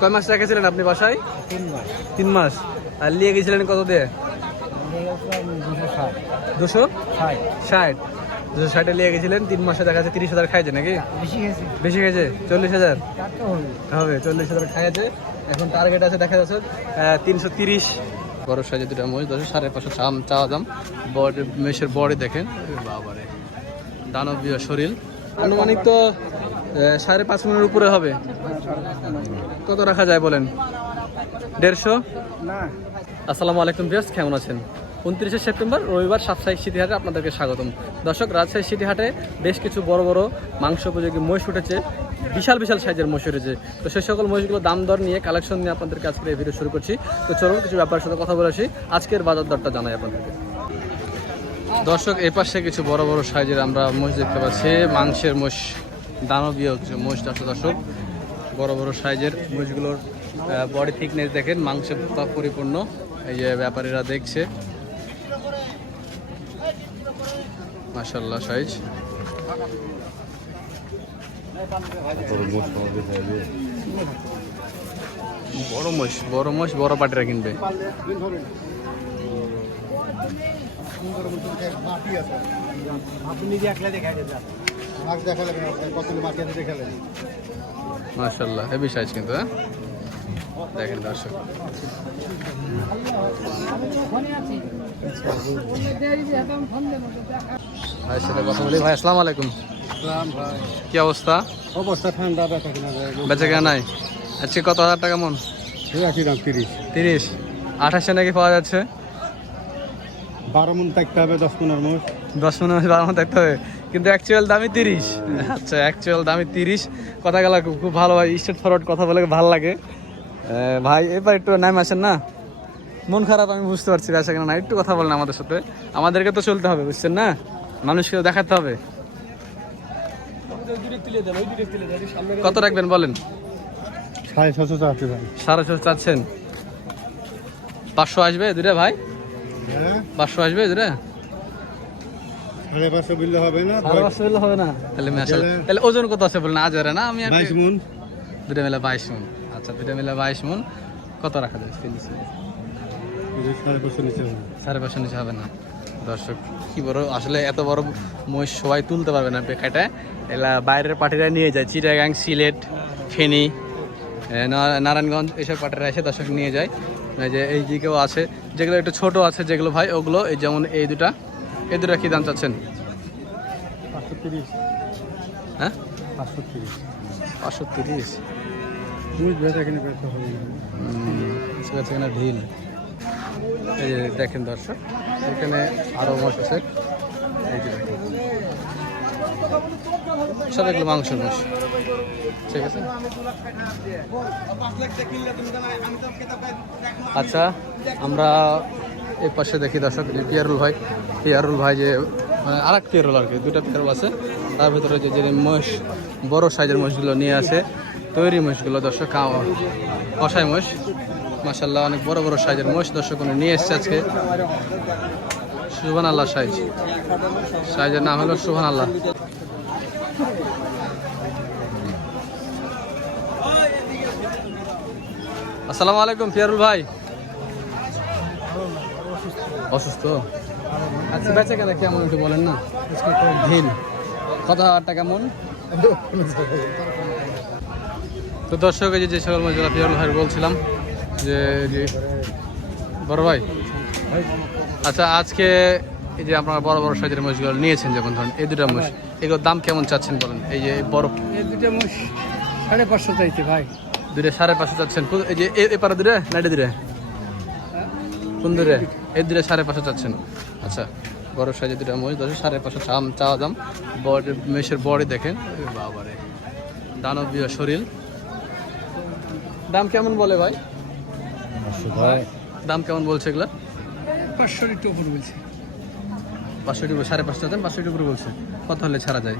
কয় মাস রেখেছিলেন আপনি বাসায়? তিন মাস। তিন মাস। আর নিয়ে গেছিলেন কত দিয়ে? দুশো ষাট। দুশো? ষাট। নিয়ে গেছিলেন তিন মাসে দেখা যাচ্ছে তিরিশ হাজার খাইছে নাকি? বেশি বেশি খেয়েছে চল্লিশ হাজার? হবে চল্লিশ হাজার খাইছে। এখন টার্গেট আছে দেখা যাচ্ছে তিনশো তিরিশ। বড় সাইজে দুটো মহিষ দশ সাড়ে পাঁচশো চাম চাওয়া দাম। বডি মেশের বডি দেখেন। বাবারে। দানবীয় শরীর। আনুমানিক তো সাড়ে পাঁচ মিনিটের উপরে হবে। কত রাখা যায় বলেন? দেড়শো? আসসালামু আলাইকুম ভিউয়ার্স কেমন আছেন? উনত্রিশে সেপ্টেম্বর রবিবার সাপ্তাহিক সিটি হাটে আপনাদেরকে স্বাগতম। দর্শক রাজশাহী সিটি হাটে বেশ কিছু বড় বড় মাংস উপযোগী মহিষ উঠেছে। বিশাল বিশাল সাইজের মহিষ উঠেছে। তো সেই সকল মহিষগুলো দাম দর নিয়ে কালেকশন নিয়ে আপনাদেরকে আজকে এই ভিডিও শুরু করছি। তো চলুন কিছু ব্যাপারের সাথে কথা বলে আসি। আজকের বাজার দরটা জানাই আপনাদেরকে। দর্শক এই পাশে কিছু বড় বড় সাইজের আমরা মহিষ দেখতে পাচ্ছি। মাংসের মহিষ দানবীয় মহিষ আছে দর্শক বড় বড় সাইজের মহিষগুলোর বডি থিকনেস দেখেন মাংসে পরিপূর্ণ। এই যে ব্যাপারীরা দেখছে। মাশাল্লাহ সাইজ। বড় মহিষ বড় মহিষ, বড় পাটিরা কিনবে। আপনি যে একলা দেখা যেত মাশাল্লাহ হেভি সাইজ কিন্তু হ্যাঁ? দেখেন দর্শক। ভাইয়ের সাথে কথা বলি। ভাই আসসালামু আলাইকুম। কি অবস্থা? অবস্থা ঠান্ডা ব্যথা কিনা বেচে কেনা নাই? আজকে কত হাজার টাকা মন? ঠিক আছে দাম তিরিশ। তিরিশ। আঠাশে নাকি পাওয়া যাচ্ছে? বারো মন থাকতে হবে দশ পনেরো মোট দশ মাসে বারো থাকতে হবে। কিন্তু অ্যাকচুয়াল দামই তিরিশ। আচ্ছা অ্যাকচুয়াল দামই তিরিশ। কথা গেলা খুব ভালো হয় স্ট্রেট ফরওয়ার্ড কথা বলে ভালো লাগে। ভাই এবার একটু নাম আসেন না? মন খারাপ আমি বুঝতে পারছি বেচা কেনা না একটু কথা বলেন আমাদের সাথে। আমাদেরকে তো চলতে হবে বুঝছেন না? মানুষকে দেখাতে হবে। কত রাখবেন বলেন? সাড়ে ছশো চারটে দাম সাড়ে ছশো চাচ্ছেন। পাঁচশো আসবে দুটা ভাই? হ্যাঁ। পাঁচশো আসবে দুটা সাড়ে পাঁচশো বিল হবে না সাড়ে পাঁচশো দিলে হবে না? তাহলে মেশাল তাহলে ওজন কত আছে বলেন? আজ না? আমি বাইশ মন। দুটা মিলে বাইশ মন। আচ্ছা দুটা মিলে বাইশ মন। কত রাখা যায় সাড়ে পাঁচশো নিচে হবে। সাড়ে পাঁচশো নিচে হবে না। দর্শক কি বড় আসলে এত বড় মহিষ সবাই তুলতে পারবে না বেকাটায় এলা বাইরের পার্টিরা নিয়ে যায় চিটাগাং সিলেট ফেনী নারায়ণগঞ্জ এইসব পার্টিরা এসে দর্শক নিয়ে যায়। এই যে এই দিকেও আছে যেগুলো একটু ছোট আছে যেগুলো ভাই ওগুলো এই যেমন এই দুটা। এই দুটা কি দাম চাচ্ছেন? হ্যাঁ? পাঁচশো তিরিশ। পাঁচশো তিরিশ। আছে এখানে ঢিল। এই যে দেখেন দর্শক এখানে আরও মাছ আছে। এই যে দেখেন। সব এগুলো মাংস মাছ ঠিক আছে? আচ্ছা আমরা এ পাশে দেখি দর্শক যে পিয়ারুল ভাই। পিয়ারুল ভাই যে মানে আর এক পিয়ারুল আর কি দুটা পিয়ারুল আছে। তার ভিতরে যে যে মহিষ, বড় সাইজের মহিষগুলো নিয়ে আসে, তৈরি মহিষগুলো দর্শক কষাই মহিষ। মাসাল্লাহ অনেক বড় বড় সাইজের মহিষ দর্শক উনি নিয়ে এসছে আজকে। সুবহান আল্লাহ সাইজ। সাইজের নাম হলো সুবহান আল্লাহ আসসালামু আলাইকুম, পিয়ারুল ভাই। অসুস্থ। আচ্ছা বেচা কেনা কেমন একটু বলেন না? ঢিল। কত হাজার টাকা মন তো দর্শক এই যে সকল মজুরা পিয়ারুল ভাই বলছিলাম যে বড় ভাই। আচ্ছা আজকে এই যে আপনারা বড় বড় সাইজের মহিষগুলো নিয়েছেন যেমন ধরেন এই দুটা মহিষ এগুলোর দাম কেমন চাচ্ছেন বলেন? এই যে বড় এই দুটো মুশ সাড়ে পাঁচশো চাইছে ভাই। দুটো সাড়ে পাঁচশো চাচ্ছেন। এই যে এপারে দুটো না এটা দুটো কোন দূরে এই দুটো সাড়ে পাঁচশো চাচ্ছেন। আচ্ছা বড় সাইজের দুটো মহিষ দশ সাড়ে পাঁচশো চাম চাওয়া দাম। বডি মেশের বডি দেখেন। বাবারে দানবীয় শরীর। দাম কেমন বলে ভাই? ভাই। দাম কেমন বলছে এগুলা? পাঁচশো একটু উপর বলছি। পাঁচশো টাকা সাড়ে পাঁচশো দেন পাঁচশো টাকা বলছে। কত হলে ছাড়া যায়?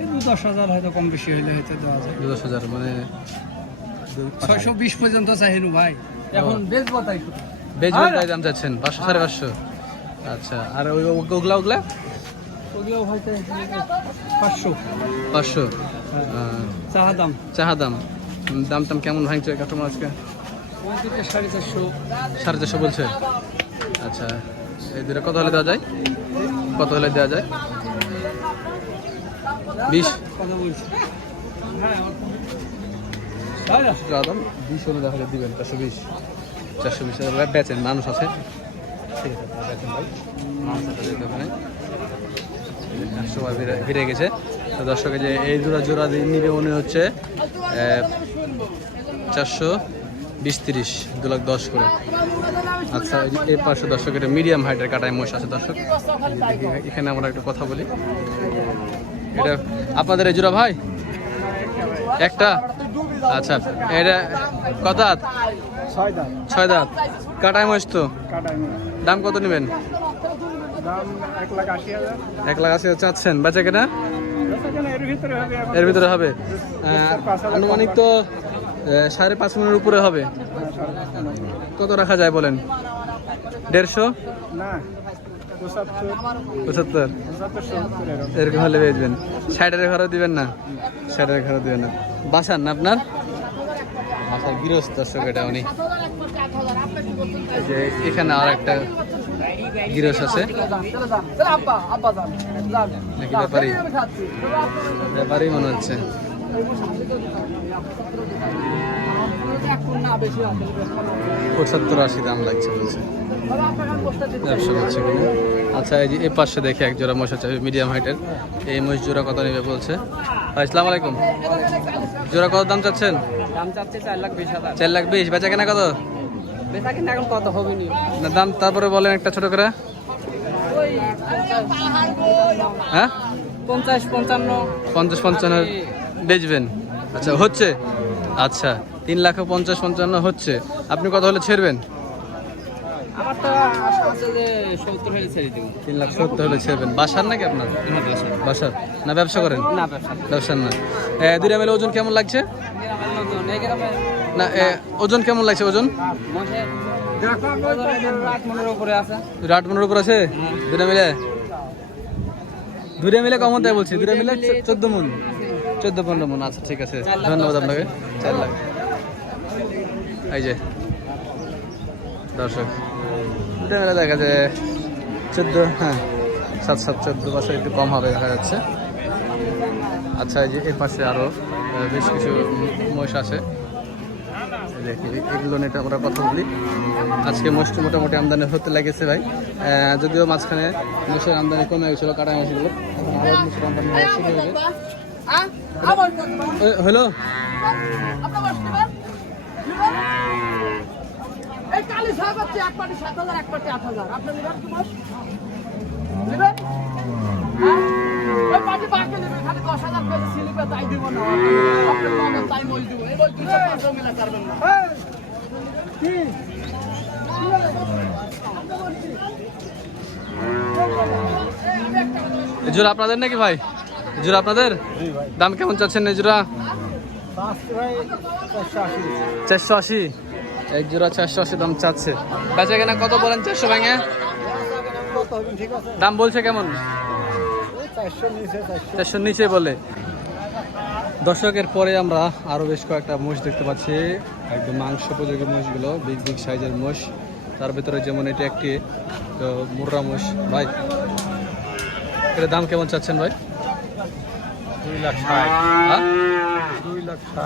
এই দু দশ হাজার হয়তো কম বেশি হইলে হয়তো দেওয়া যায়। দু দশ হাজার মানে ছয়শো বিশ পর্যন্ত চাইনু ভাই। এখন বেচবো তাই বেজবেন তাই দাম চাচ্ছেন পাঁচশো সাড়ে পাঁচশো। আচ্ছা আর ওই ওগুলা ওগুলা? ওগুলো হয়তো পাঁচশো। পাঁচশো। চাহা দাম। চাহা দাম। দাম টাম কেমন ভাঙছে কাস্টমার আজকে? সাড়ে চারশো। সাড়ে চারশো বলছে? আচ্ছা এই দুটো কত হলে দেওয়া যায়? কত হলে দেওয়া যায়? বিশ? কথা বলছি। দাম? বিশ হলে তাহলে দিবেন চারশো বিশ। চারশো বিশ হাজার বেচেন, মানুষ আছে। ঠিক আছে বেচেন ভাই। মানুষ আছে দোকানে সবাই ভিড়ে গেছে। তো দর্শকে যে এই জোড়া জোড়া নিবে মনে হচ্ছে চারশো বিশ তিরিশ, দু লাখ দশ করে। আচ্ছা এই পাশে দর্শক, এটা মিডিয়াম হাইটের কাটায় মোষ আছে দর্শক। এখানে আমরা একটু কথা বলি। এটা আপনাদের এই জোড়া ভাই? একটা? আচ্ছা এটা হাত? ছয় দাঁত। কাটায় মোষ তো? দাম কত নেবেন? এক লাখ আশি চাচ্ছেন। বেচা কেনা? এর ভিতরে হবে আনুমানিক তো সাড়ে পাঁচ মিনিটের উপরে হবে। কত রাখা যায় বলেন? দেড়শো? পঁচাত্তর। এরকম হলে বেচবেন। ষাটের ঘরও দিবেন না? ষাটের ঘরও দিবেন না। বাসার না আপনার? বাসার গৃহস্থ দর্শক এটা উনি। যে এখানে আর একটা গৃহস্থ আছে। নাকি ব্যাপারই ব্যাপারই মনে হচ্ছে। পঁচাত্তর আশি দাম লাগছে বলছে। ব্যবসা করছে কিনা? আচ্ছা এই যে এ পাশে দেখে এক জোড়া মশ আছে মিডিয়াম হাইটের এই মহিষ জোড়া কত নেবে বলছে? আসসালামু আলাইকুম। জোড়া কত দাম চাচ্ছেন? দাম চাচ্ছে চার লাখ বিশ হাজার। চার লাখ বিশ। বেচা কেনা কত? বেচা কেনা এখন কত হবে নি না দাম তারপরে বলেন একটা ছোট করে। হ্যাঁ? পঞ্চাশ পঞ্চান্ন। পঞ্চাশ পঞ্চান্ন বেচবেন। আচ্ছা হচ্ছে? আচ্ছা তিন লাখ পঞ্চাশ পঞ্চান্ন হচ্ছে। আপনি কত হলে ছেড়বেন? আমার তো আশা আছে যে সত্তর হলে ছেড়ে দেবো। তিন লাখ সত্তর হলে ছেড়বেন বাসার নাকি আপনার? বাসার। না ব্যবসা করেন? না ব্যবসা ব্যবসার না। এ, দুইটা মিলে ওজন কেমন লাগছে? না এ, ওজন কেমন লাগছে ওজন? আট মনের উপরে আছে? দুটো মিলে? দুটা মিলে কমন তাই বলছি। দুটা মিলে চোদ্দ মন। চোদ্দ পনেরো মন। আচ্ছা ঠিক আছে। ধন্যবাদ আপনাকে। চার লাখ। এই যে দর্শক। দুটা মিলে দেখা যায় চোদ্দ হ্যাঁ সাত সাত চোদ্দ বছর একটু কম হবে দেখা যাচ্ছে। আচ্ছা এই যে এর পাশে আরও বেশ কিছু মহিষ আছে। দেখি এগুলো নিয়ে আমরা কথা বলি। আজকে মোষ্ট মোটামুটি আমদানি হতে লেগেছে ভাই। যদিও মাঝখানে মোষের আমদানি কমে গেছিল কাটা মাছগুলো এখন আবার মোষের আমদানি হওয়া শুরু হবে এ, হলো এই কালি ছয় পাচ্ছি এক পাটি সাত হাজার এক পাটি আট হাজার। আপনি নেবেন কি মাস নেবেন? হ্যাঁ? পাটি বাকি নেবেন খালি দশ হাজার পেলে স্লিপে তাই দিব না। আপনি পাবেন তাই মই দিব। এবার দুশো পাঁচশো মিলে পারবেন না। এই জোড়া আপনাদের নাকি ভাই? এই জোড়া আপনাদের? দাম কেমন চাচ্ছেন এই জোড়া? চারশো আশি। এক জোড়া চারশো আশি দাম চাচ্ছে। বেচা কেনা কত বলেন চারশো ভেঙে? দাম বলছে কেমন? চারশো নিচে বলে। দর্শকের পরে আমরা আরও বেশ কয়েকটা মোষ দেখতে পাচ্ছি। একদম মাংস উপযোগী মোষগুলো বিগ বিগ সাইজের মোষ। তার ভিতরে যেমন এটি একটি তো মুর্রা মোষ। ভাই এর দাম কেমন চাচ্ছেন ভাই? দুই লাখ ষাট। হ্যাঁ?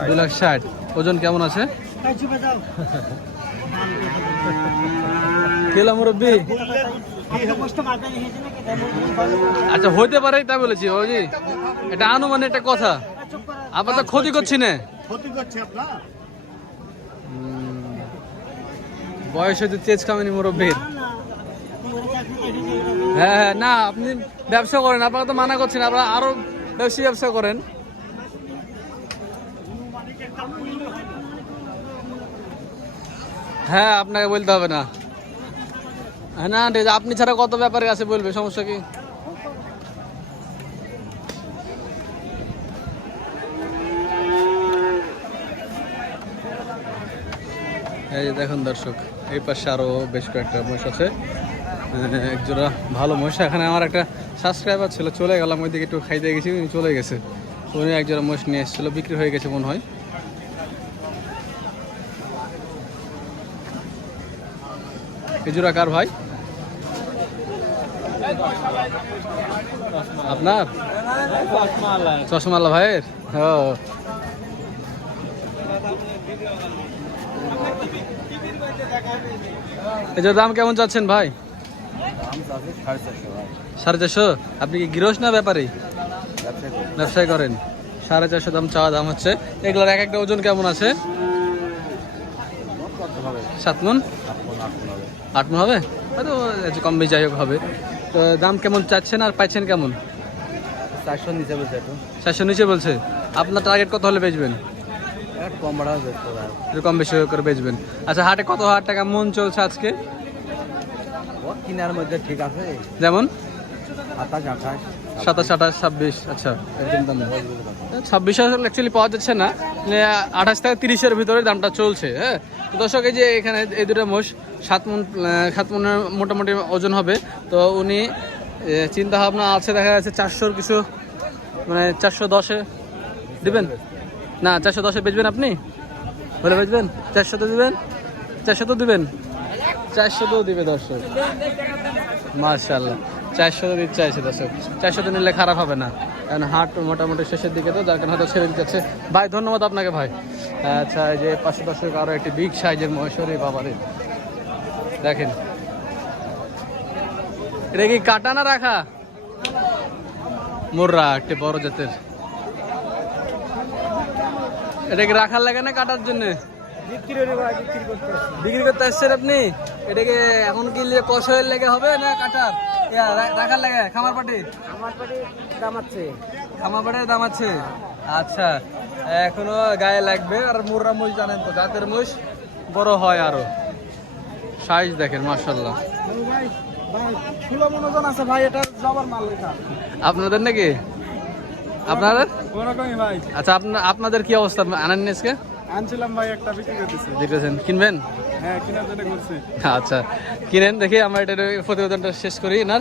দুই লাখ ষাট। ওজন কেমন আছে? কেলা মুরব্বী? আচ্ছা হইতে পারে তাই বলেছি ওই এটা আনুমানিক একটা কথা। আবার তো ক্ষতি করছি না। হুম। বয়স হয়তো তেজ কামিনী মুরব্বীর। হ্যাঁ হ্যাঁ না, আপনি ব্যবসা করেন আপনারা তো মানা করছেন আপনারা আরও বেশি ব্যবসা করেন। হ্যাঁ আপনাকে বলতে হবে না। হ্যাঁ না ঠিক আপনি ছাড়া কত ব্যাপারে আছে বলবে সমস্যা কি? এই যে দেখুন দর্শক এই পাশে আরও বেশ কয়েকটা মহিষ আছে। আহ, এক ভালো মহিষ। এখানে আমার একটা সাবস্ক্রাইবার ছিল চলে গেলাম ওই দিকে একটু খাইতে গেছি চলে গেছে। উনি এক জোড়া মহিষ নিয়ে এসেছিল বিক্রি হয়ে গেছে মনে হয়। এই কার ভাই? আপনার? চশমাল্লা ভাইয়ের? ও। যে দাম কেমন চাচ্ছেন ভাই? সাড়ে চারশো। আপনি কি গৃহস্থ না ব্যাপারী? ব্যবসায় করেন। সাড়ে চারশো দাম চাওয়া দাম হচ্ছে। এগুলোর এক একটা ওজন কেমন আছে? সাত মন আট মন হবে? হয়তো কম বেশি যাই হোক হবে। তো দাম কেমন চাচ্ছেন আর পাইছেন কেমন? চারশো নিচে বলছে একটু। চারশো নিচে বলছে? আপনার টার্গেট কত হলে বেচবেন? কম বাড়া হবে একটু কম বেশি করে বেচবেন। আচ্ছা হাটে কত হাজার টাকা মন চলছে আজকে? কিনার মধ্যে ঠিক আছে। যেমন? আঠাশ আঠাশ সাতাশ, আঠাশ, ছাব্বিশ আচ্ছা ছাব্বিশ অ্যাকচুয়ালি পাওয়া যাচ্ছে না। আঠাশ থেকে তিরিশের ভিতরে দামটা চলছে হ্যাঁ? দর্শক, এই যে এখানে এই দুটো মোষ, সাত মন সাত মনের মোটামুটি ওজন হবে। তো উনি চিন্তা ভাবনা আছে, দেখা যাচ্ছে চারশোর কিছু মানে চারশো দশে দিবেন? না, চারশো দশে বেচবেন আপনি? বলে বেচবেন? চারশো তো দিবেন? চারশো তো দিবেন? চারশো তো দিবে দর্শক। মার্শাল্লাহ চারশো দিতে চাইছে দর্শক। চারশো তো নিলে খারাপ হবে না। কারণ হাট মোটামুটি শেষের দিকে তো যার কারণে হয়তো ছেড়ে দিতে ভাই ধন্যবাদ আপনাকে ভাই। আচ্ছা এই যে পাশে দর্শক আরও একটি বিগ সাইজের মহেশ্বরী বাবারে। দেখেন। এটা কি কাটা না রাখা? মোররা একটি বড় জাতের। এটা কি রাখার লাগে না কাটার জন্য? বিক্রি করতে আসছেন আপনি? এটাকে এখন কি লিয়ে কষায়ের লেগে হবে না কাটার রাখার লাগে খামার পাটি? খামার পাটির দাম আছে? আচ্ছা এখনও গায়ে লাগবে। আর মুররা মুষ জানেন তো জাতের মুষ বড় হয় আরও। সাইজ দেখেন মার্শাল্লাহ আছে ভাই এটা জবর মাল আপনাদের নাকি? আপনাদের? ভাই? আচ্ছা আপনাদের কি অবস্থা? আনেন আজকে? আনছিলাম ভাই একটা বিক্রি করতেছি দেখতেছেন কিনবেন? হ্যাঁ কেনার জন্য করছি। আচ্ছা কিনেন দেখি আমরা এটার প্রতিবেদনটা শেষ করি না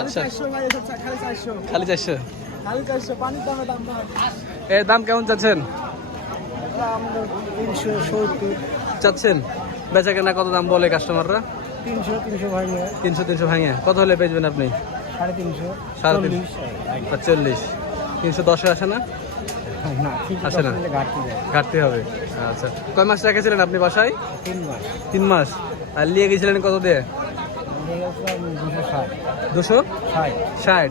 আচ্ছা। ভাই এটা খালি চারশো। পানির দামে কেমন চাচ্ছেন? তিনশো চাচ্ছেন? বেচা কেনা কত দাম বলে কাস্টমাররা তিনশো তিনশো তিনশো তিনশো ভাঙে। কত হলে বেচবেন আপনি? সাড়ে তিনশো সাড়ে তিন বা চল্লিশ। তিনশো দশে আসে না? আসে না। ঘাটতে হবে। আচ্ছা। কয় মাস রেখেছিলেন আপনি বাসায়? তিন মাস। তিন মাস। আর নিয়ে গেছিলেন কত দিয়ে? দুশো ষাট। দুশো? ষাট।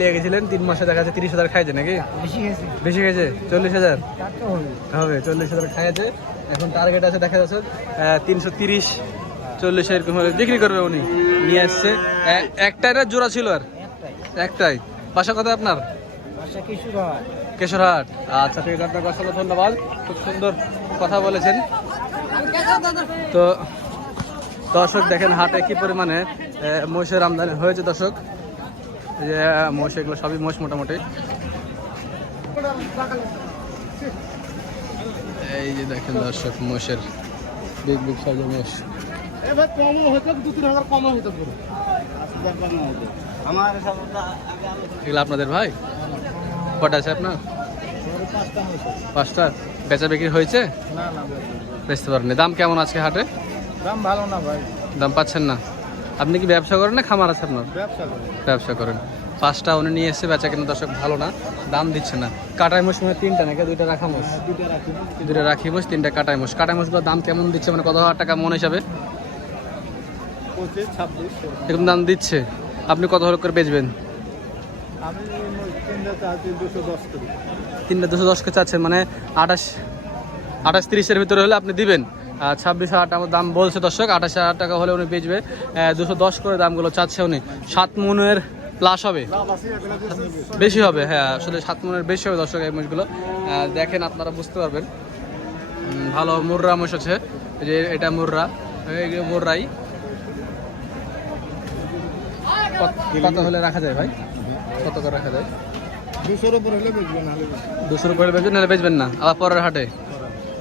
নিয়ে গেছিলেন তিন মাসে দেখা যাচ্ছে তিরিশ হাজার খাইছে নাকি? বেশি খেয়েছে চল্লিশ হাজার? হবে। হবে চল্লিশ হাজার খাইছে। এখন টার্গেট আছে দেখা যাচ্ছে তিনশো তিরিশ চল্লিশ এরকম হলে বিক্রি করবে উনি। নিয়ে আসছে। একটাই না জোড়া ছিল আর? একটাই। বাসা কথা আপনার? বাসা কেশরহাট। আচ্ছা ঠিক আছে আপনাকে অসংখ্য ধন্যবাদ। খুব সুন্দর কথা বলেছেন। তো দর্শক দেখেন হাটে কি পরিমাণে মহিষের আমদানি হয়েছে দর্শক। এই যে মহিষ এগুলো সবই মহিষ মোটামুটি। এই যে দেখেন দর্শক মহিষের বিগ বিগ সাইজের মহিষ। এগুলো আপনাদের ভাই? কটা আছে আপনার? পাঁচটা। বেচা বিক্রি হয়েছে? বেচতে পারেননি। দাম কেমন আজকে হাটে? দাম ভালো না ভাই। দাম পাচ্ছেন না। আপনি কি ব্যবসা করেন না খামার আছে আপনার? ব্যবসা করেন। পাঁচটা উনি নিয়ে এসে বেচা কিন্তু দর্শক ভালো না দাম দিচ্ছে না। কাটাই মোষ মানে তিনটা নাকি? দুইটা রাখা মোষ? রাখি দুইটা রাখি মোষ তিনটা কাটাই মোষ। কাটাই মোষগুলোর দাম কেমন দিচ্ছে? মানে কত হাজার টাকা মন হিসাবে? এরকম। দাম দিচ্ছে। আপনি কত হলে করে বেচবেন? দুশো দশ করি তিনটা দুশো দশকে চাচ্ছেন মানে আঠাশ আঠাশ তিরিশের ভিতরে হলে আপনি দিবেন। ছাব্বিশ হাজার টাকা দাম বলছে দর্শক, আঠাশ হাজার টাকা হলে উনি বেচবে। দুশো দশ করে দামগুলো চাচ্ছে উনি। সাত মনের প্লাস হবে। আছে বেশি হবে হ্যাঁ আসলে সাত মনের বেশি হবে দর্শক এই মোষগুলো দেখেন আপনারা বুঝতে পারবেন। ভালো মুর্রা মোষ আছে। যে এটা মুর্রা মুর্রাই। কত হলে রাখা যায় ভাই? কত করে রাখা যায়? দুশোর উপর হলে বেচবেন নাহলে বেচবেন না। আবার পরের হাটে।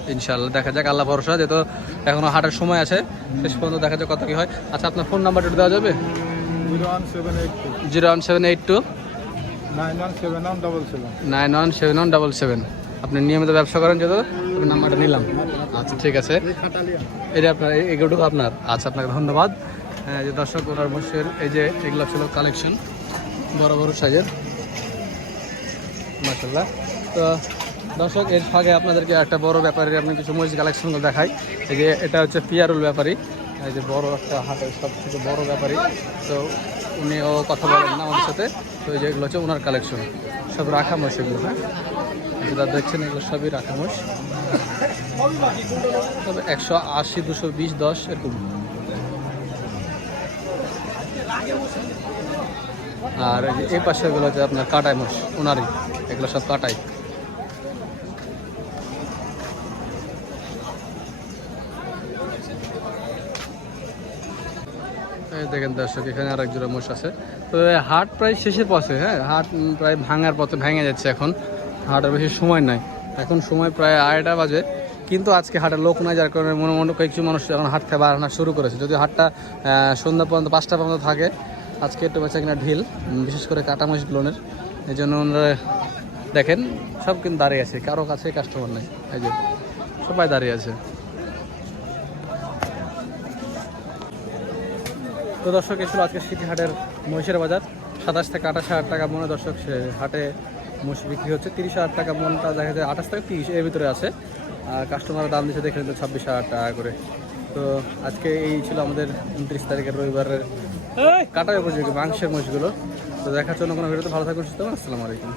ইনশাল্লাহ দেখা যাক আল্লাহ ভরসা যেহেতু এখনও হাটের সময় আছে শেষ পর্যন্ত দেখা যাক কত কি হয়। আচ্ছা আপনার ফোন নাম্বারটা দেওয়া যাবে? Zero one seven eight two. Nine one seven one double seven nine one seven one double seven. আপনি নিয়মিত ব্যবসা করেন যেহেতু আপনার নাম্বারটা নিলাম। আচ্ছা ঠিক আছে। এটা আপনার এই- এগুলো আপনার। আচ্ছা আপনাকে ধন্যবাদ। হ্যাঁ, যে দর্শক ওনার মহিষের এই যে এগুলো ছিল কালেকশন বড় বড় সাইজের। মাসাল্লাহ তো দর্শক, এর ফাঁকে আপনাদেরকে একটা বড় ব্যাপারে আপনি কিছু মহিষ কালেকশনগুলো দেখাই। এই যে এটা হচ্ছে পিয়ারুল ব্যাপারী। এই যে বড় একটা হাটের সব থেকে বড় ব্যাপারী। তো উনিও কথা বলেন না আমাদের সাথে। তো এই যে এগুলো হচ্ছে ওনার কালেকশন সব রাখা মহিষ এগুলো হ্যাঁ? যেটা দেখছেন, এগুলো সবই রাখা মহিষ তবে একশো আশি, দুশো বিশ, দশ, এরকম। আর এই যে পাশে এগুলো হচ্ছে আপনার কাটাই মোষ ওনারই এগুলো সব কাটাই। দেখেন দর্শক, এখানে আর এক জোড়া মোষ আছে। তো হাট প্রায় শেষের পথে হ্যাঁ? হাট প্রায় ভাঙার পথে ভেঙে যাচ্ছে এখন। হাটের বেশি সময় নাই। এখন সময় প্রায় আড়াইটা বাজে। কিন্তু আজকে হাটের লোক নাই, যার কারণে মনে মনে কিছু মানুষ এখন হাট থেকে বাড়ানো শুরু করেছে। যদি হাটটা সন্ধ্যা পর্যন্ত, পাঁচটা পর্যন্ত থাকে আজকে একটু বেচা কিনা ঢিল বিশেষ করে কাটা লোনের এই জন্য ওনারা দেখেন, সব কিন্তু দাঁড়িয়ে আছে, কারও কাছে কাস্টমার নেই। এই যে, সবাই দাঁড়িয়ে আছে। তো দর্শক এসেছিল আজকে সিটি হাটের মহিষের বাজার। সাতাশ থেকে আঠাশ হাজার টাকা মনে দর্শক হাটে মহিষ বিক্রি হচ্ছে। তিরিশ হাজার টাকা মনটা দেখা যায় আঠাশ থেকে তিরিশ এর ভিতরে আছে। আর কাস্টমারের দাম দিচ্ছে দেখে নিতে ছাব্বিশ হাজার টাকা করে। তো আজকে এই ছিল আমাদের উনত্রিশ তারিখের রবিবারের কাটার উপযোগী মাংসের মহিষগুলো তো দেখার জন্য কোনো ভিডিওতে ভালো থাকুন সুস্থ। আসসালামু আলাইকুম